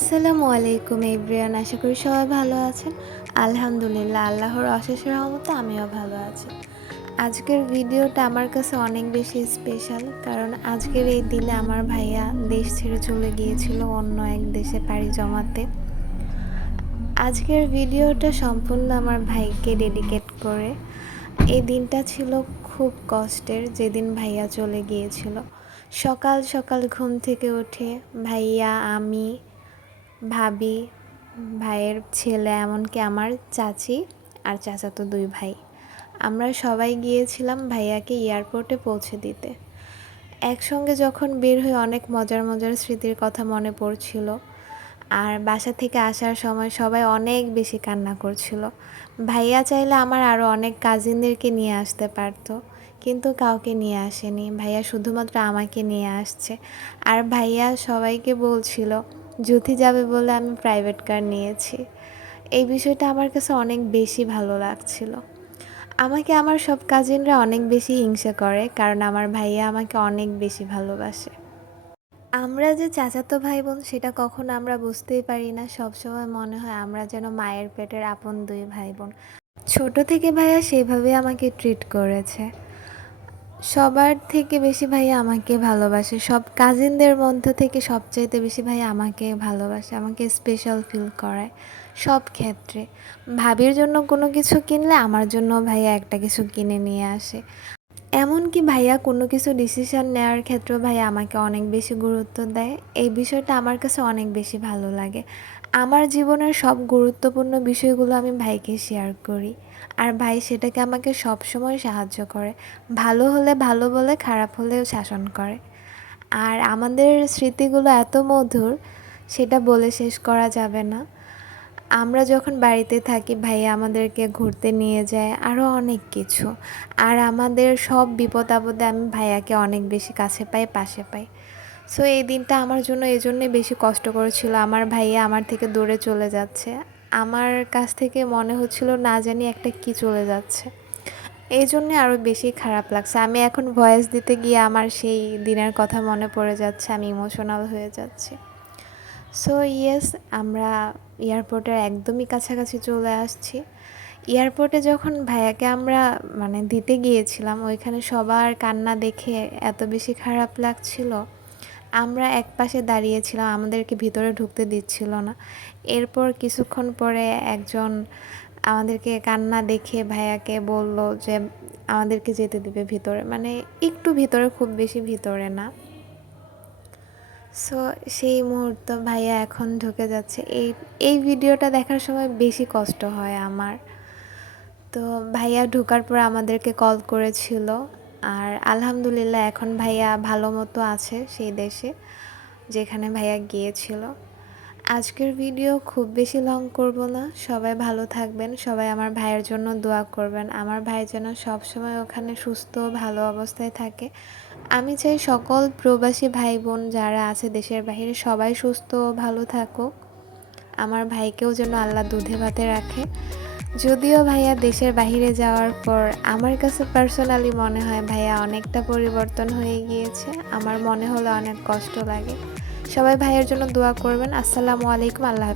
আসসালামু আলাইকুম এভরিয়ান আশা করি সবাই ভালো আছেন। আলহামদুলিল্লাহ, আল্লাহর অশেষ রহমতে আমিও ভালো আছি। আজকের ভিডিওটা আমার কাছে অনেক বেশি স্পেশাল কারণ আজকের এই দিনে আমার ভাইয়া দেশ ছেড়ে চলে গিয়েছিল অন্য এক দেশে পাড়ি জমাতে। আজকের ভিডিওটা সম্পূর্ণ আমার ভাইকে ডেডিকেট করে। এই দিনটা ছিল খুব কষ্টের, যেদিন ভাইয়া চলে গিয়েছিল। সকাল সকাল ঘুম থেকে উঠে ভাইয়া, আমি ভাবি, ভাইয়ের ছেলে এমনকি আমার চাচি আর চাচাতো দুই ভাই। আমরা সবাই গিয়েছিলাম ভাইয়াকে এয়ারপোর্টে পৌঁছে দিতে। একসঙ্গে যখন বের হয়ে অনেক মজার মজার স্মৃতির কথা মনে পড়ছিল আর বাসা থেকে আসার সময় সবাই অনেক বেশি কান্না করছিল। ভাইয়া চাইলে আমার আরও অনেক কাজিনদেরকে নিয়ে আসতে পারতো, কিন্তু কাউকে নিয়ে আসেনি। ভাইয়া শুধুমাত্র আমাকে নিয়ে আসছে। আর ভাইয়া সবাইকে বলছিল জুথি যাবে বলে আমি প্রাইভেট কার নিয়েছি। এই বিষয়টা আমার কাছে অনেক বেশি ভালো লাগছিল। আমাকে আমার সব কাজিনরা অনেক বেশি হিংসা করে, কারণ আমার ভাইয়া আমাকে অনেক বেশি ভালোবাসে। আমরা যে চাচাতো ভাই বোন সেটা কখনো আমরা বুঝতেই পারি না। সবসময় মনে হয় আমরা যেন মায়ের পেটের আপন দুই ভাই বোন ছোটো থেকে ভাইয়া সেভাবে আমাকে ট্রিট করেছে। সবার থেকে বেশি ভাইয়া আমাকে ভালোবাসে। সব কাজিনদের মধ্য থেকে সবচাইতে বেশি ভাইয়া আমাকে ভালোবাসে, আমাকে স্পেশাল ফিল করায় সব ক্ষেত্রে। ভাবির জন্য কোনো কিছু কিনলে আমার জন্য ভাইয়া একটা কিছু কিনে নিয়ে আসে। এমনকি ভাইয়া কোনো কিছু ডিসিশন নেওয়ার ক্ষেত্রেও ভাইয়া আমাকে অনেক বেশি গুরুত্ব দেয়। এই বিষয়টা আমার কাছে অনেক বেশি ভালো লাগে। আমার জীবনের সব গুরুত্বপূর্ণ বিষয়গুলো আমি ভাইকে শেয়ার করি। আর ভাই সেটাকে আমাকে সব সময় সাহায্য করে। ভালো হলে ভালো বলে, খারাপ হলেও শাসন করে। আর আমাদের স্মৃতিগুলো এত মধুর, সেটা বলে শেষ করা যাবে না। আমরা যখন বাড়িতে থাকি, ভাইয়া আমাদেরকে ঘুরতে নিয়ে যায় আরও অনেক কিছু। আর আমাদের সব বিপদ আপদে আমি ভাইয়াকে অনেক বেশি কাছে পাই, পাশে পাই। সো এই দিনটা আমার জন্য এই জন্যই বেশি কষ্ট করেছিল আমার ভাইয়া আমার থেকে দূরে চলে যাচ্ছে। আমার কাছ থেকে মনে হচ্ছিল না জানি একটা কি চলে যাচ্ছে। এই জন্যে আরও বেশি খারাপ লাগছে। আমি এখন ভয়েস দিতে গিয়ে আমার সেই দিনের কথা মনে পড়ে যাচ্ছে, আমি ইমোশনাল হয়ে যাচ্ছি। সো ইয়েস আমরা এয়ারপোর্টের একদমই কাছাকাছি চলে আসছি। এয়ারপোর্টে যখন ভাইয়াকে আমরা মানে দিতে গিয়েছিলাম, ওইখানে সবার কান্না দেখে এত বেশি খারাপ লাগছিল। আমরা এক পাশে দাঁড়িয়েছিলাম, আমাদেরকে ভিতরে ঢুকতে দিচ্ছিল না। এরপর কিছুক্ষণ পরে একজন আমাদেরকে কান্না দেখে ভাইয়াকে বলল যে, আমাদেরকে যেতে দিবে ভিতরে। মানে একটু ভিতরে, খুব বেশি ভিতরে না। সো সেই মুহূর্ত ভাইয়া এখন ঢুকে যাচ্ছে। এই এই ভিডিওটা দেখার সময় বেশি কষ্ট হয় আমার। তো ভাইয়া ঢোকার পর আমাদেরকে কল করেছিল। আর আলহামদুলিল্লাহ এখন ভাইয়া ভালো মতো আছে সেই দেশে যেখানে ভাইয়া গিয়েছিল। আজকের ভিডিও খুব বেশি লং করব না। সবাই ভালো থাকবেন, সবাই আমার ভাইয়ের জন্য দোয়া করবেন। আমার ভাই যেন সবসময় ওখানে সুস্থ ভালো অবস্থায় থাকে। আমি চাই সকল প্রবাসী ভাই বোন যারা আছে দেশের বাইরে সবাই সুস্থ ভালো থাকুক। আমার ভাইকেও যেন আল্লাহ দুধে ভাতে রাখে। যদিও ভাইয়া দেশের বাহিরে যাওয়ার পর আমার কাছে পার্সোনালি মনে হয় ভাইয়া অনেকটা পরিবর্তন হয়ে গিয়েছে। আমার মনে হলে অনেক কষ্ট লাগে। সবাই ভাইয়ের জন্য দোয়া করবেন। আসসালামু আলাইকুম আল্লাহ